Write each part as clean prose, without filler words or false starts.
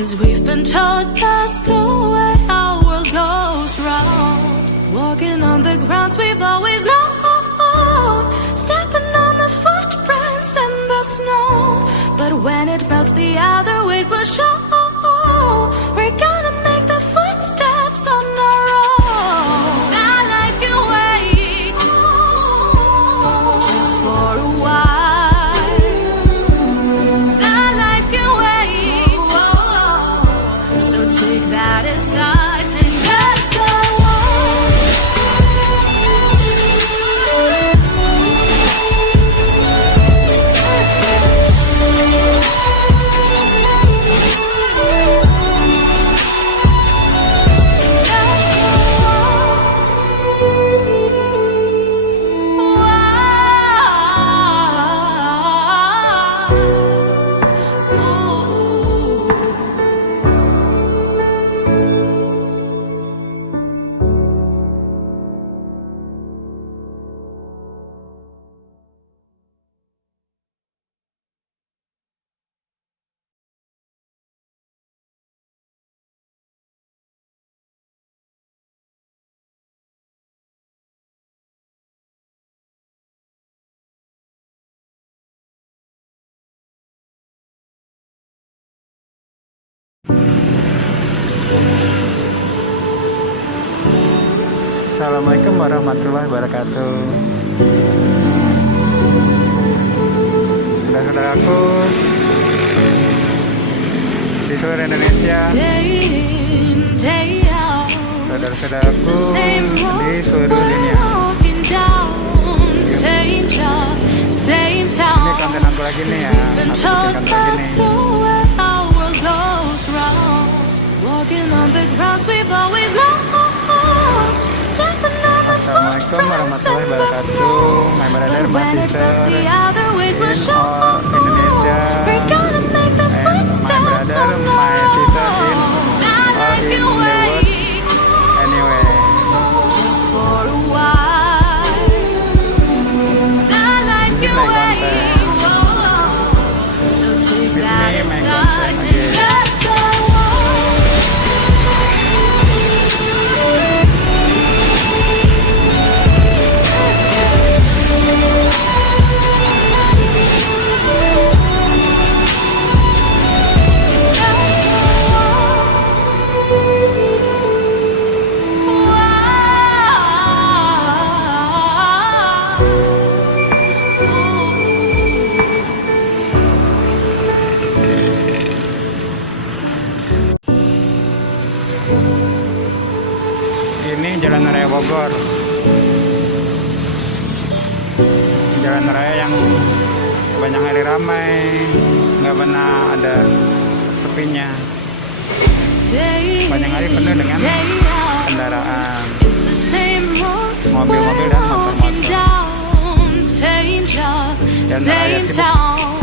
'Cause we've been told that's the way our world goes round. Walking on the grounds we've always known, stepping on the footprints in the snow. But when it melts, the other ways will show. We're gonna make the footsteps on our own. That life can wait just for a while. That life can wait, so take that aside and just go on. Assalamualaikum warahmatullahi wabarakatuh. Saudara-saudaraku di seluruh Indonesia, saudara-saudaraku di seluruh dunia. Ini konten aku lagi nih ya. Aku bikin konten lagi nih. Assalamualaikum warahmatullahi wabarakatuh. My brother, my sister in all Indonesia, and my brother, my sister in all in the world. Anyway, this is my content. With me, my content again. Ini Jalan Raya Bogor, jalan raya yang banyak hari ramai, nggak pernah ada sepinya. Banyak hari penuh dengan kendaraan, mobil-mobil dan motor-motor. Jalan raya sibuk.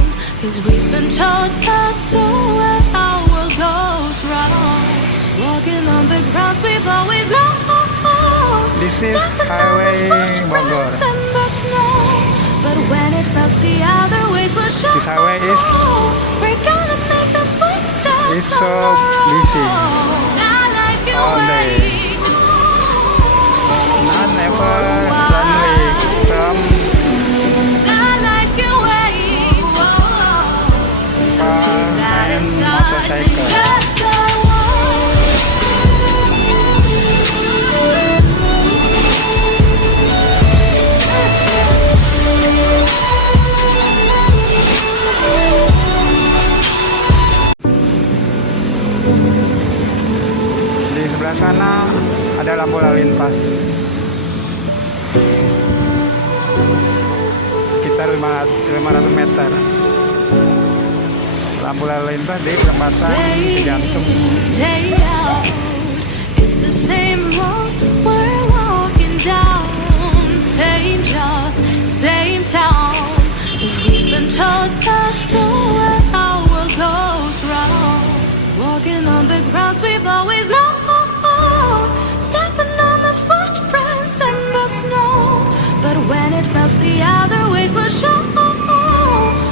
This is Highway Bogor. This highway is so busy all day. Not ever friendly from car and motorcycle. Di sebelah sana ada lampu lalu lintas sekitar 500 meter. Lampu lalu lintas di perempatan Cijantung. Walking on the grounds we've always known, stepping on the footprints in the snow. But when it melts, the other ways will show.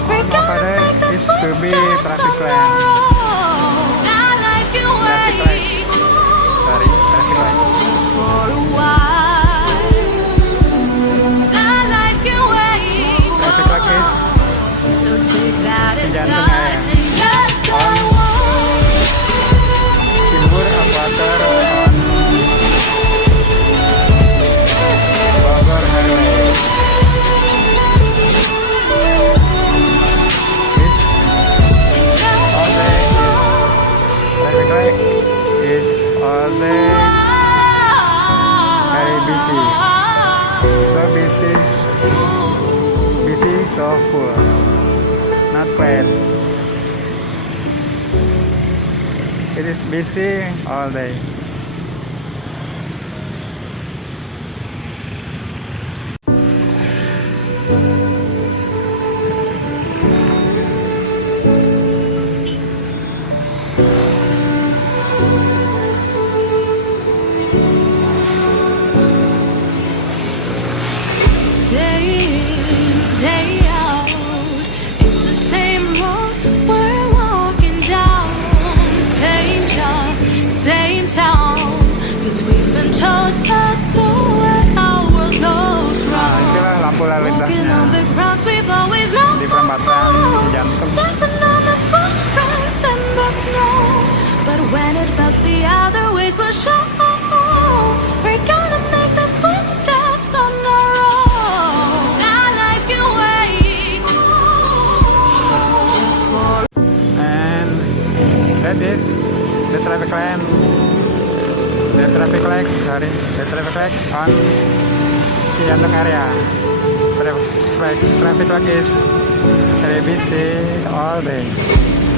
We're gonna make the footsteps on our own. Take that Jantung aside ya. and just go on. Timur Equator on Bogor Highway. This all day traffic light is all day very busy. So busy, so full. Not quiet. It is busy all day. Day in, day out, it's the same road we're walking down. Same job, same town. 'Cause we've been told that's the way our world goes Nah, round. itulah lampu lalu Walking lintasnya on the grounds we've always known. di perempatan Cijantung. Stepping on the footprints in the snow. But when it melts, the other ways will show. We're gonna make the footsteps on our own. Now life can wait. Just for And that is the traffic light. The traffic light, sorry, the traffic light on Cijantung area. Traffic light is very busy all day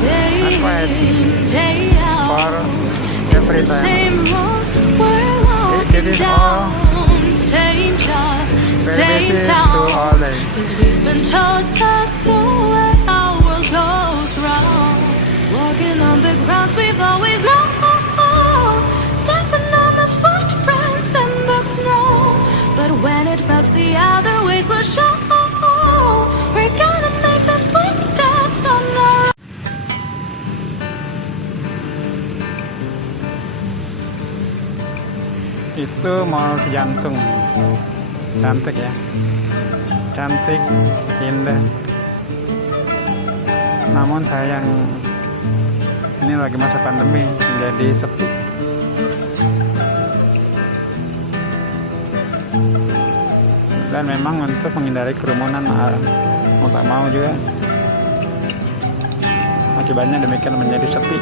day Not quiet. in, day out. for It's every the time. same road we're It walking is down. Same job, Very same busy to town. all day. 'Cause we've been told that's the way our world goes round. Walking on the grounds we've always known. Stepping on the footprints in the snow. But when it melts, the other ways will show. We're gonna make the footsteps on our own. Itu Mall Cijantung. Cantik ya. Cantik, indah. Namun sayang ini lagi masa pandemi jadi sepi. Dan memang untuk menghindari kerumunan mau tak mau juga akibatnya demikian menjadi sepi.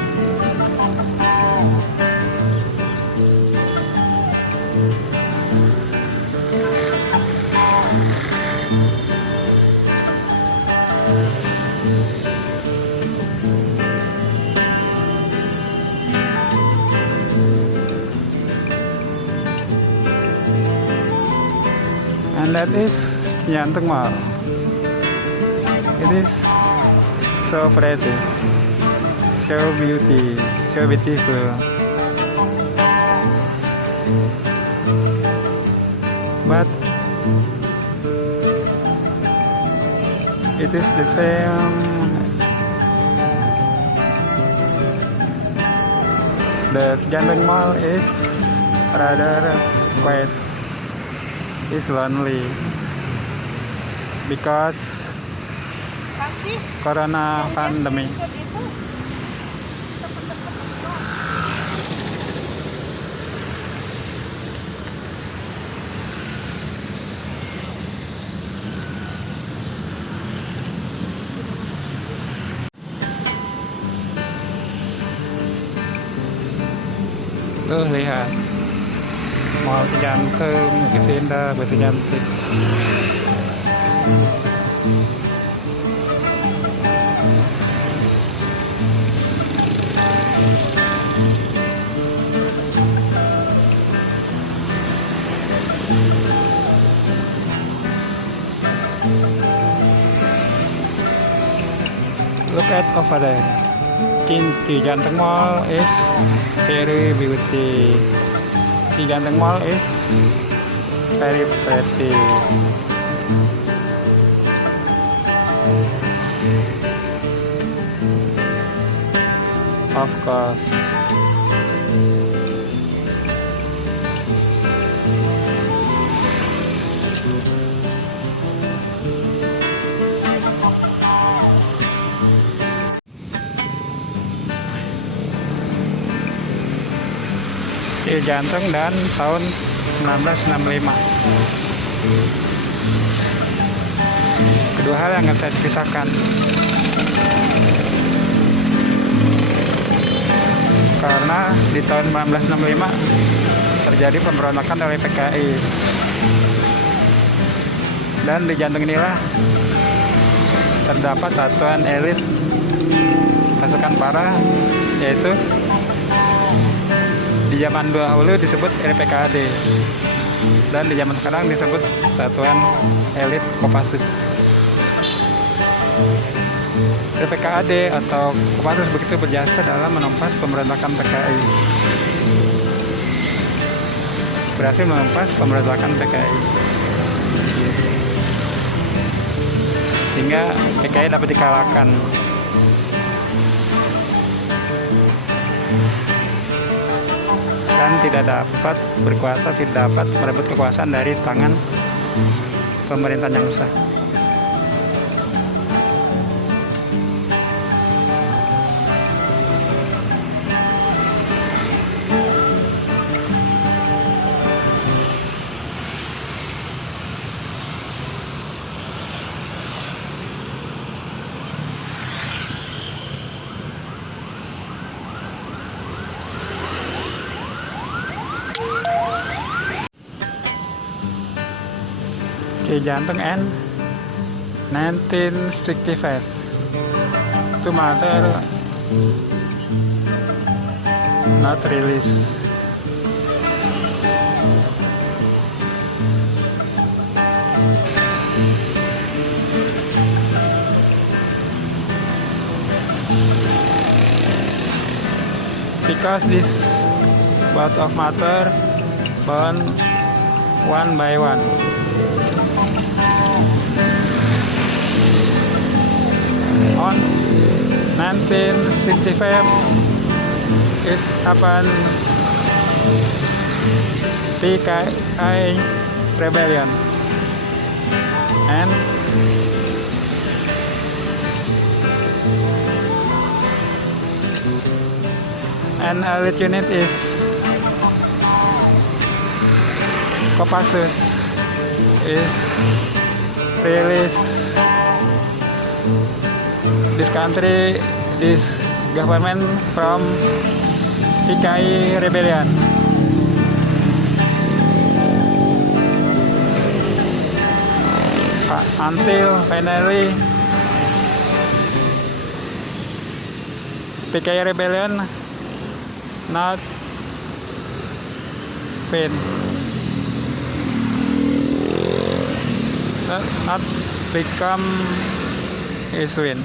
And that is Cijantung Mall. It is so pretty, so beautiful. But it is the same. The Cijantung Mall is rather quiet. Is lonely because Pasti corona pandemic. screenshot itu Tuh lihat Mall Cijantung, begitu indah, begitu cantik. Look at over there. Cijantung Mall is very beauty. Cijantung Mall is very pretty. Of course. jantung dan tahun 1965. Kedua hal yang nggak bisa dipisahkan. Karena di tahun 1965 terjadi pemberontakan oleh PKI. Dan di jantung inilah terdapat satuan elit pasukan para, yaitu di zaman dahulu disebut RPKAD dan di zaman sekarang disebut Satuan Elit Kopassus. RPKAD atau Kopassus begitu berjasa dalam menumpas pemberontakan PKI. Berhasil menumpas pemberontakan PKI sehingga PKI dapat dikalahkan. Dan tidak dapat berkuasa, tidak dapat merebut kekuasaan dari tangan pemerintahan yang sah. Oke, jantung N 1965 to mother not released. Because this bout of matter born one by one. On 1965 is happened PKI rebellion and an elite unit is Kopassus is released. This country, this government from PKI rebellion. Until finally PKI rebellion not win, not become is win.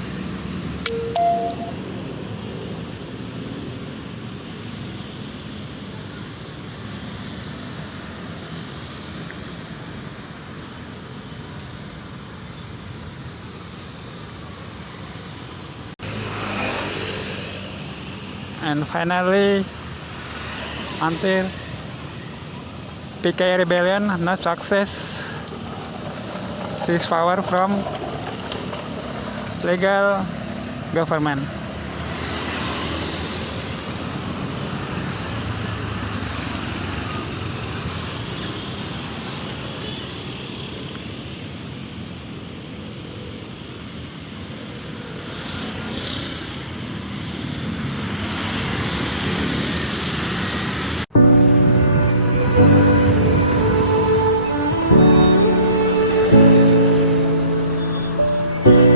And finally, until PKI rebellion not success, seize power from legal government.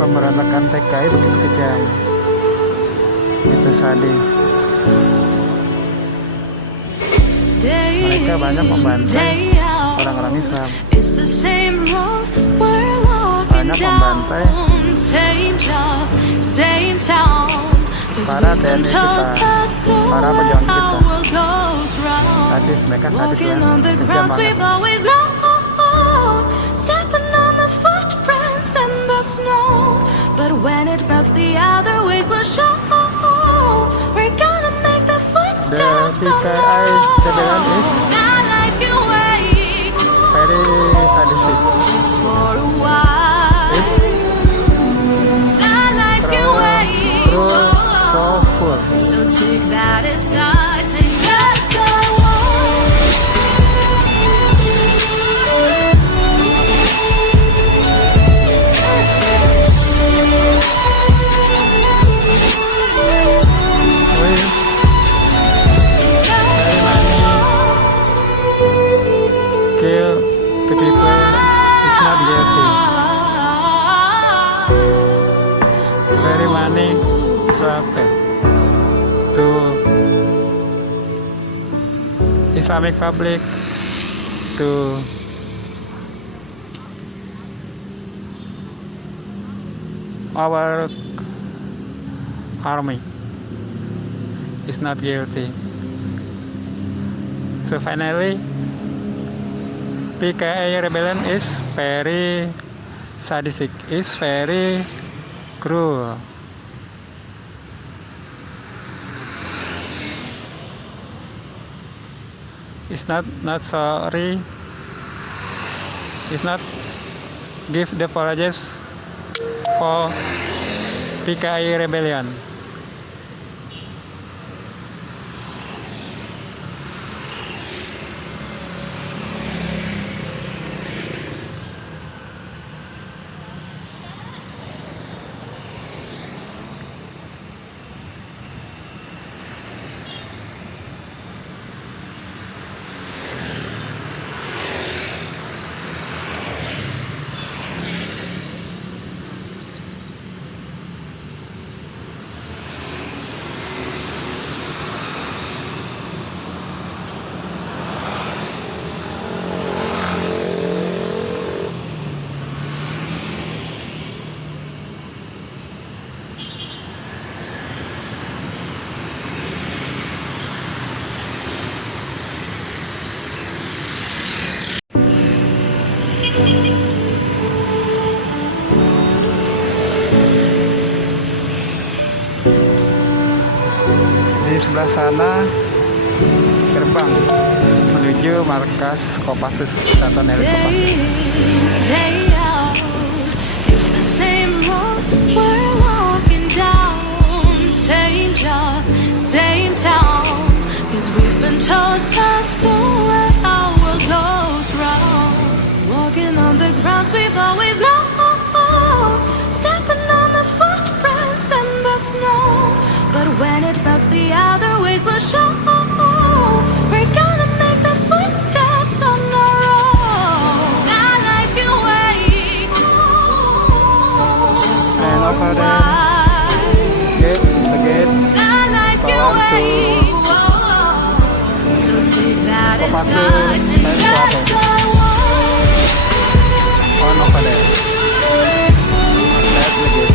Pemberontakan PKI begitu kejam, begitu sadis. Mereka banyak membantai orang-orang Islam, banyak membantai para TNI kita, para pejuang kita. Sadis, mereka sadis banget, kejam banget. But when it melts, the other ways will show. We're gonna make the footsteps The PKI rebellion is very sadistic. just for a while. Is so full. So take that aside and just go on. Islamic Republic to our army is not guilty. So finally, PKI rebellion is very sadistic, is very cruel. It's not sorry. It's not give the apologies for PKI rebellion. Di sebelah sana gerbang menuju markas Kopassus Satuan Elit Kopassus. Day out, it's the same road we're walking down. Same job, same town. 'Cause we've been told that's the way our world goes round. Walking on the grounds we've always known. Stepping on the footprints in the snow. But when it melts, the other ways will show. We're gonna make the footsteps on our own. Our life can wait. Just for And over a there, while. Again. Our life can Forward to wait. So take that as Kopassus sign and just headquarters. go on. On over there. That's the gate.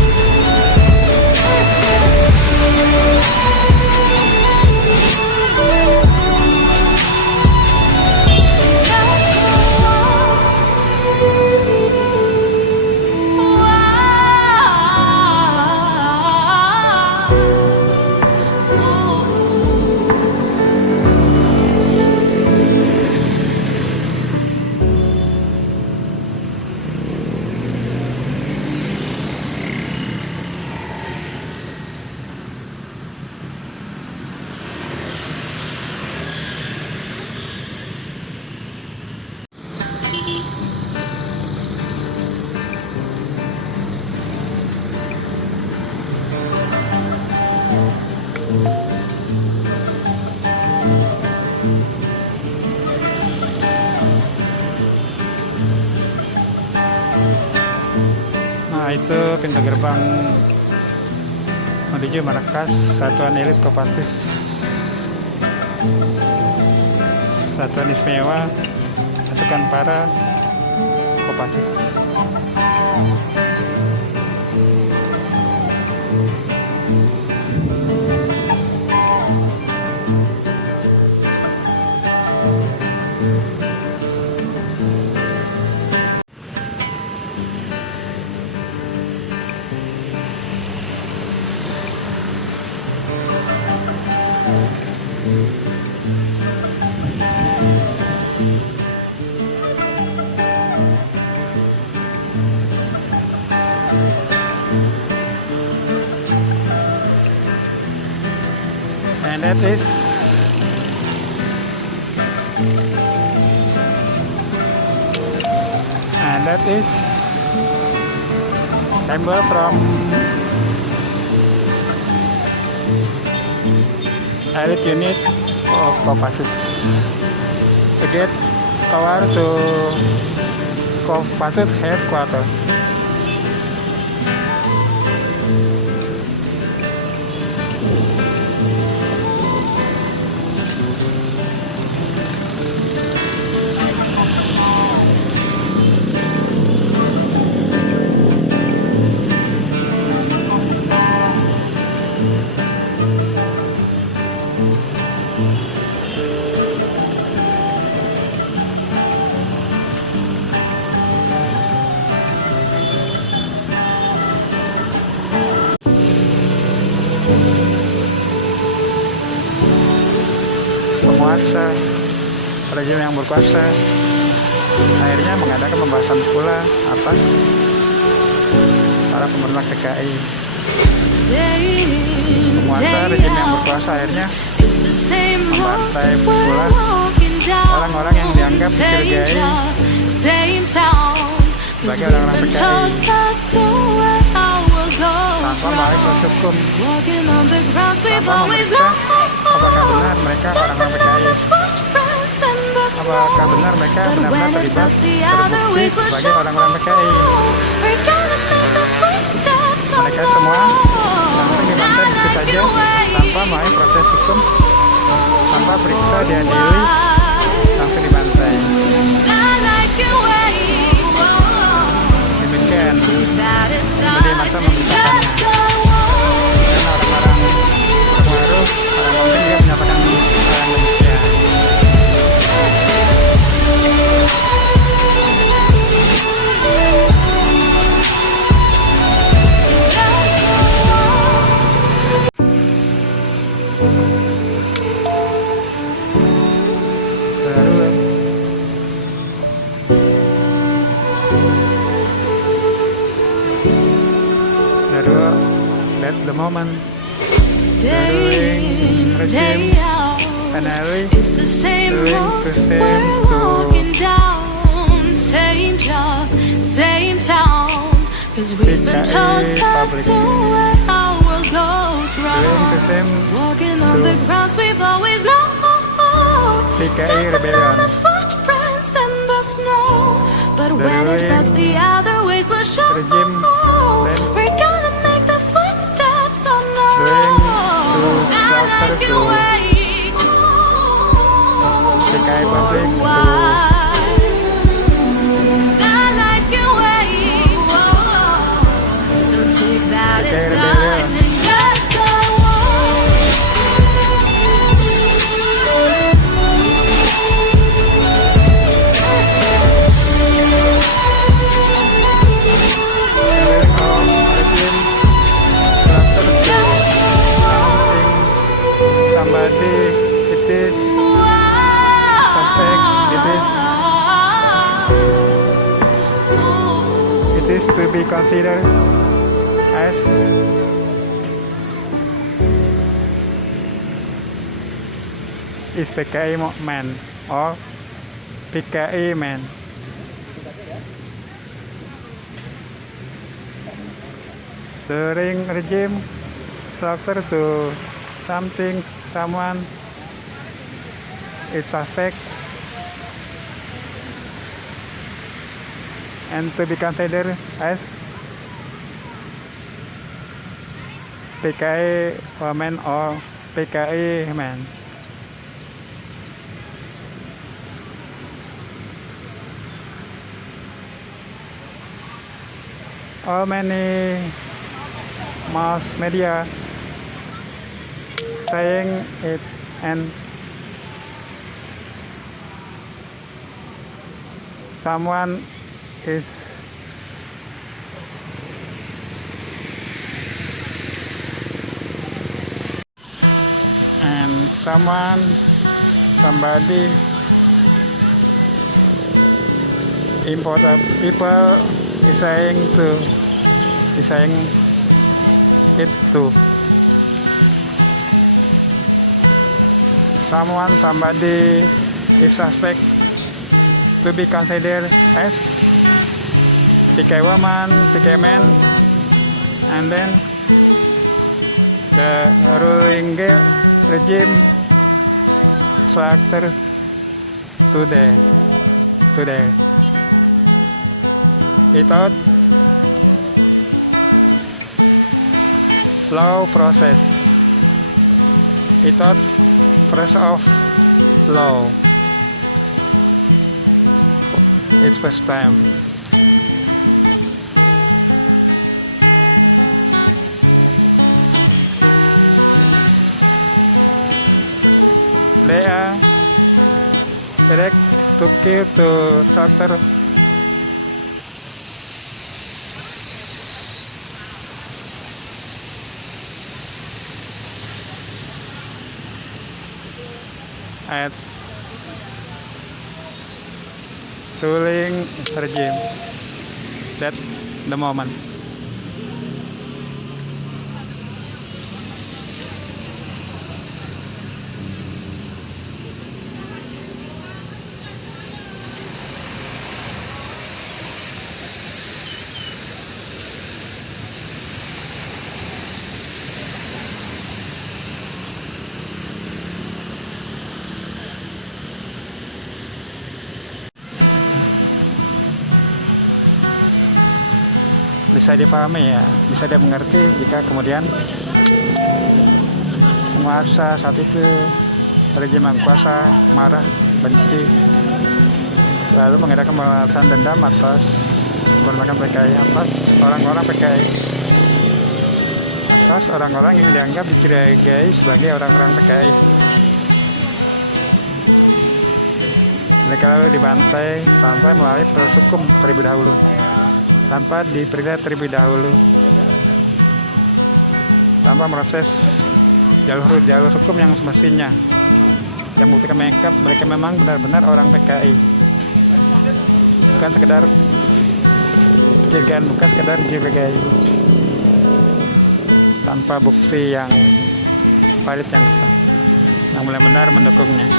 Nah, itu pintu gerbang menuju markas Satuan Elit Kopassus Satuan Istimewa Pasukan Para Kopassus. And that is symbol from elite unit of Kopassus. The gate toward to Kopassus headquarters. Penguasa, rejim yang berkuasa akhirnya mengadakan pembahasan pula atas para pemerintah DKI. Penguasa rejim yang berkuasa akhirnya membantai pula orang-orang yang dianggap dicurigai sebagai orang-orang PKI tanpa melalui proses hukum, tanpa memeriksa apakah benar mereka orang-orang PKI, apakah benar mereka benar-benar terlibat terbukti sebagai orang-orang PKI. Mereka semua langsung dibantai begitu saja tanpa melalui proses hukum, tanpa periksa diadili, langsung dibantai. Demikian media massa memberitakannya, karena orang-orang berpengaruh, orang penting juga menyatakan hal yang demikian. At the moment, the ruling regime finally It's the same doing road the same we're walking to down, same job, same town. Cause we've been told PKI that's public, the way our world goes doing the round. same Walking on to the grounds we've always known, PKI stepping on rebellion. the footprints in the snow. But The when it ruling does, the other ways will show. regime then We're gonna make the footsteps on our doing to own. I suffer like to your way. PKI public to I like your way. So take that PKI aside rebellion. and just go ruling of regime suffer to somebody it is suspect, it is to be considered as is PKI man or PKI man. The ring regime suffer to something someone is suspect and to be considered as PKI woman or PKI man. All many mass media saying it and someone is and somebody important people is saying it to somebody is suspect to be considered as PK woman, PK man, and then the ruling regime structure today without law process, without process of law. It's first time. They are direct to kill to shelter. At ruling regime. That the moment. Bisa dipahami ya, bisa dia mengerti jika kemudian penguasa saat itu, rejim yang kuasa marah, benci, lalu mengadakan pemberantasan dendam atas menggunakan PKI atas orang-orang PKI, atas orang-orang yang dianggap dicurigai sebagai orang-orang PKI. Mereka lalu dibantai melalui proses hukum terlebih dahulu, tanpa diperiksa terlebih dahulu, tanpa proses jalur hukum yang semestinya, yang membuktikan mereka memang benar-benar orang PKI, bukan sekedar pencegahan, bukan sekedar mencurigai tanpa bukti yang valid, yang sah, yang benar-benar mendukungnya.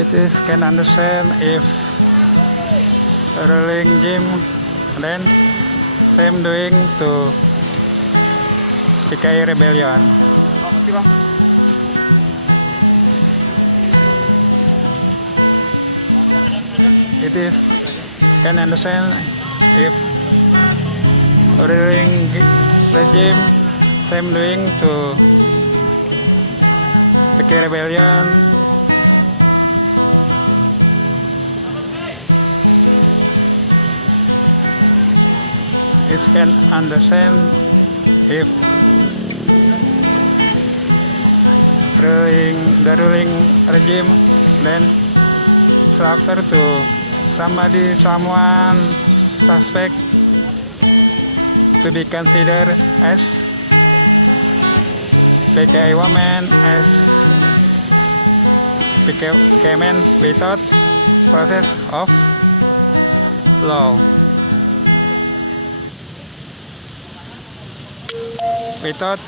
It is can understand if ruling regime then same doing to PKI rebellion. Oh, ngerti bang. It is can understand if ruling regime same doing to PKI rebellion. It can understand if the ruling regime then slaughter to someone suspect to be considered as PKI woman, as PKI men without process of law. Without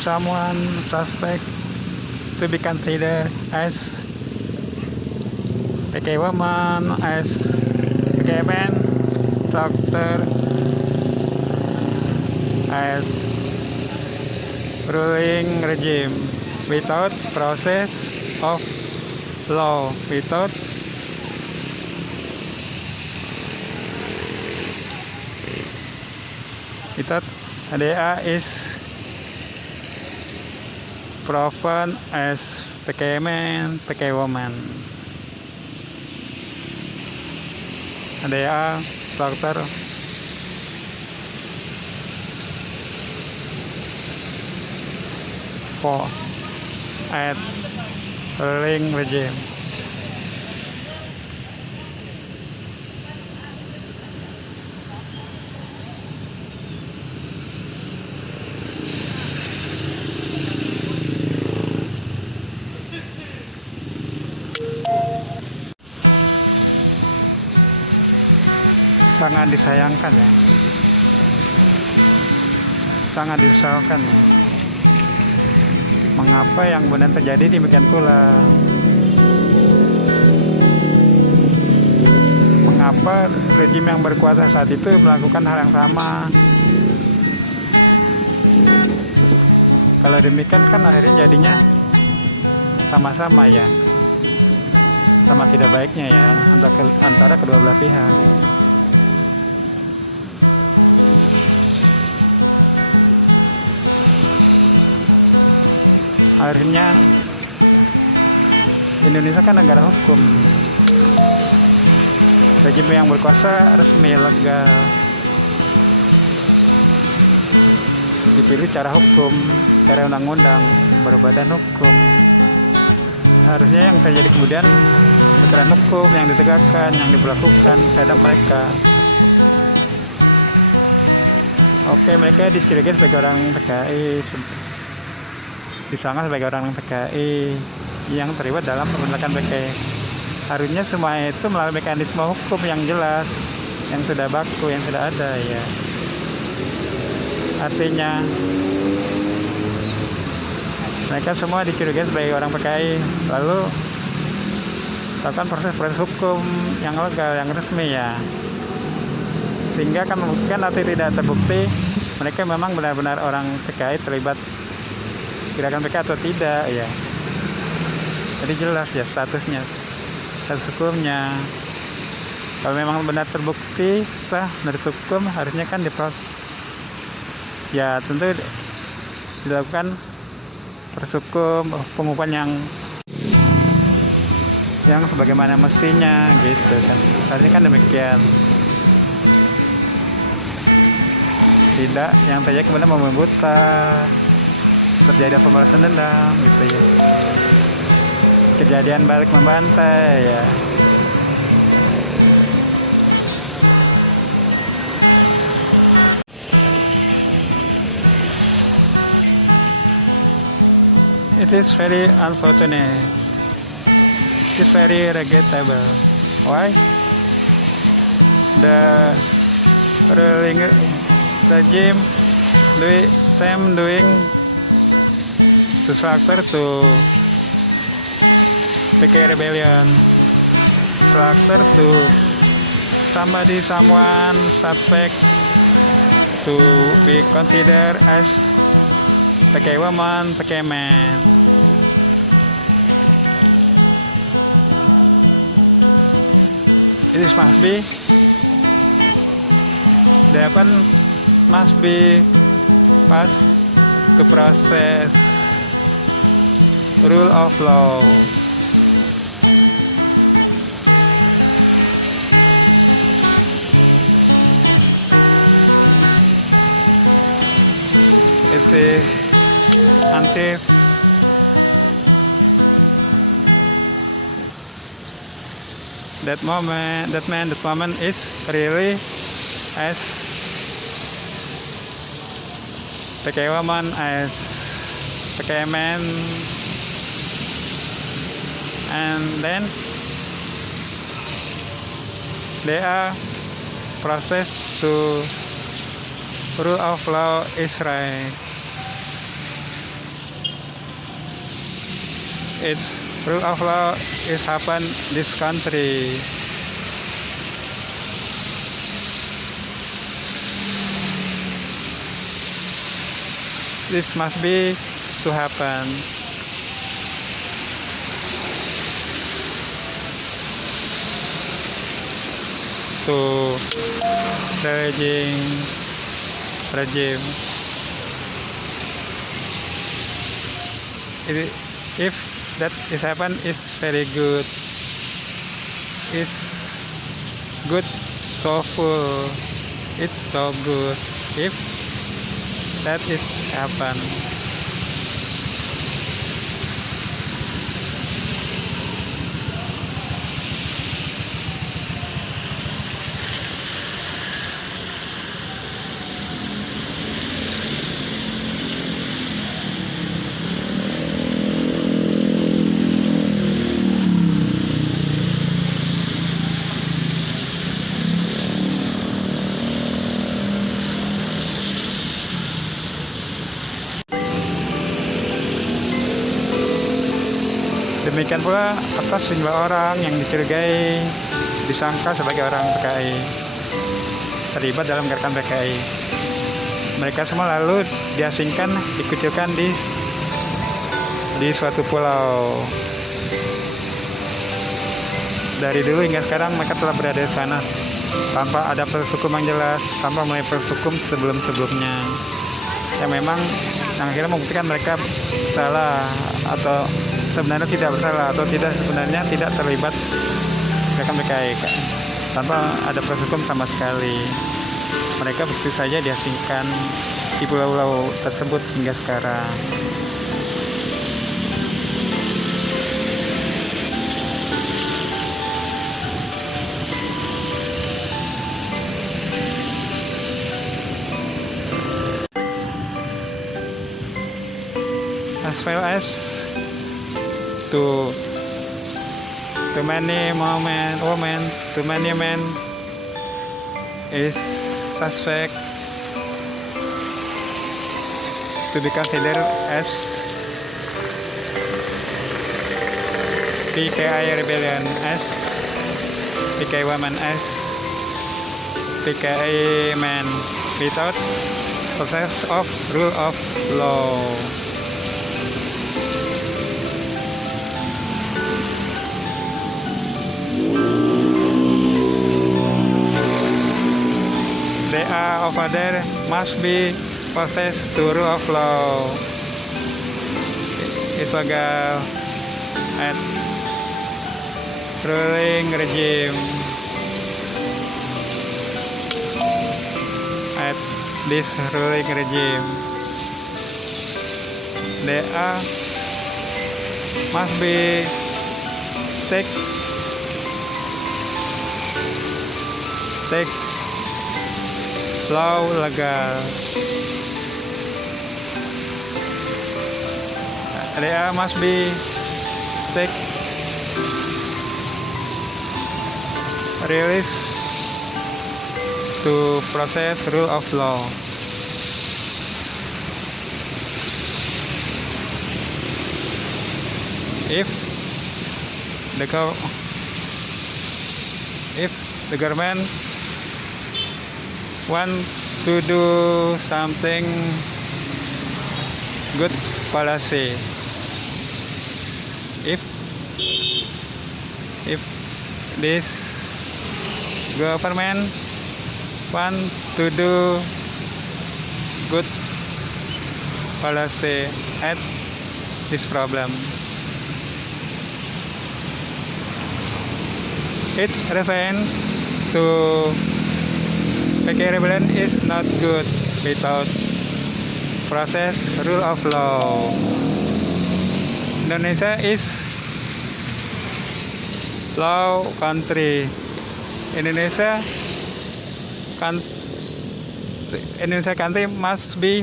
someone suspect to be considered as PKI woman, as PKI man, doctor, as ruling regime without process of law, without DA is proven as PKI man, PKI woman. DA dokter for at ruling regime. Sangat disayangkan ya, sangat disayangkan ya. Mengapa yang benar terjadi demikian pula? Mengapa rejim yang berkuasa saat itu melakukan hal yang sama? Kalau demikian kan akhirnya jadinya sama-sama ya. sama tidak baiknya ya antara kedua belah pihak. Akhirnya Indonesia kan negara hukum, rejim yang berkuasa resmi legal, dipilih cara hukum, cara undang-undang, berbadan hukum. Harusnya yang terjadi kemudian aturan hukum yang ditegakkan, yang diberlakukan terhadap mereka. Oke, mereka dicurigai sebagai orang PKI, disangka sebagai orang PKI yang terlibat dalam pemberontakan PKI. Harusnya semua itu melalui mekanisme hukum yang jelas, yang sudah baku, yang sudah ada ya. Artinya mereka semua dicurigai sebagai orang PKI, lalu lakukan proses hukum yang legal, yang resmi ya, sehingga akan membuktikan atau tidak terbukti mereka memang benar-benar orang PKI terlibat gerakan PKI atau tidak ya. Jadi jelas ya statusnya, status hukumnya. Kalau memang benar terbukti sah menurut hukum, harusnya kan diproses ya, tentu dilakukan proses hukum, penghukuman yang sebagaimana mestinya gitu kan. Harusnya kan demikian. Tidak yang terjadi kemudian membuta, terjadi pembalas dendam gitu ya. Kejadian balik membantai ya. It is very unfortunate. It is very regrettable. Why? The ruling regime doing to structure to PKI rebellion, structure to someone suspect to be considered as PKI woman, PKI man. It must be, the weapon must be passed to process rule of law. It is until that moment is really as PKI woman, as PKI man, and then they are processed to rule of law is right. Its rule of law is happen this country. This must be to happen. To the regime. If that is happen is very good. It's good, so full. It's so good if that is happen. Demikian pula atas sejumlah orang yang dicurigai disangka sebagai orang PKI terlibat dalam gerakan PKI. Mereka semua lalu diasingkan, dikucilkan di suatu pulau. dari dulu hingga sekarang mereka telah berada di sana tanpa ada proses hukum yang jelas, tanpa mulai proses hukum sebelum-sebelumnya. Ya memang yang akhirnya membuktikan mereka salah atau sebenarnya tidak bersalah atau sebenarnya tidak terlibat mereka tanpa ada proses hukum sama sekali. Mereka begitu saja diasingkan di pulau-pulau tersebut hingga sekarang. As well as too many women, too many men is suspect to be considered as PKI rebellion, as PKI women, as PKI men without process of rule of law. They are over there must be processed to rule of law. Israel at ruling regime at this ruling regime. They are must be take law legal. They must be take release to process rule of law. If the government want to do something good policy, if this government want to do good policy at this problem, its reference to PKI rebellion is not good without process rule of law. Indonesia is law country. Indonesia country must be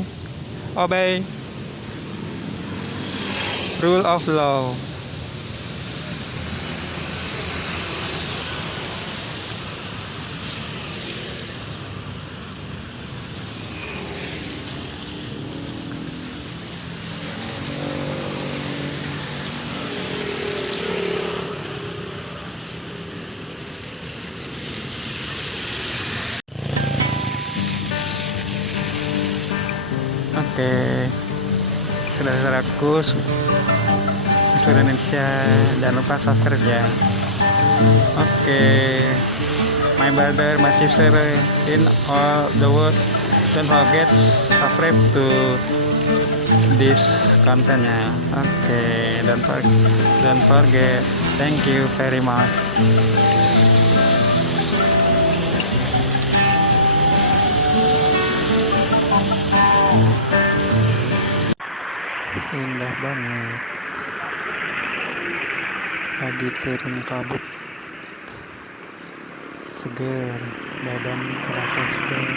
obey rule of law. Oke, saudara-saudaraku di seluruh Indonesia, jangan lupa subscribe ya. Oke, my brother, my sister in all the world, don't forget subscribe to this content-nya. Oke, don't forget. Thank you very much. Indah banget, lagi turun kabut, seger, badan terasa seger.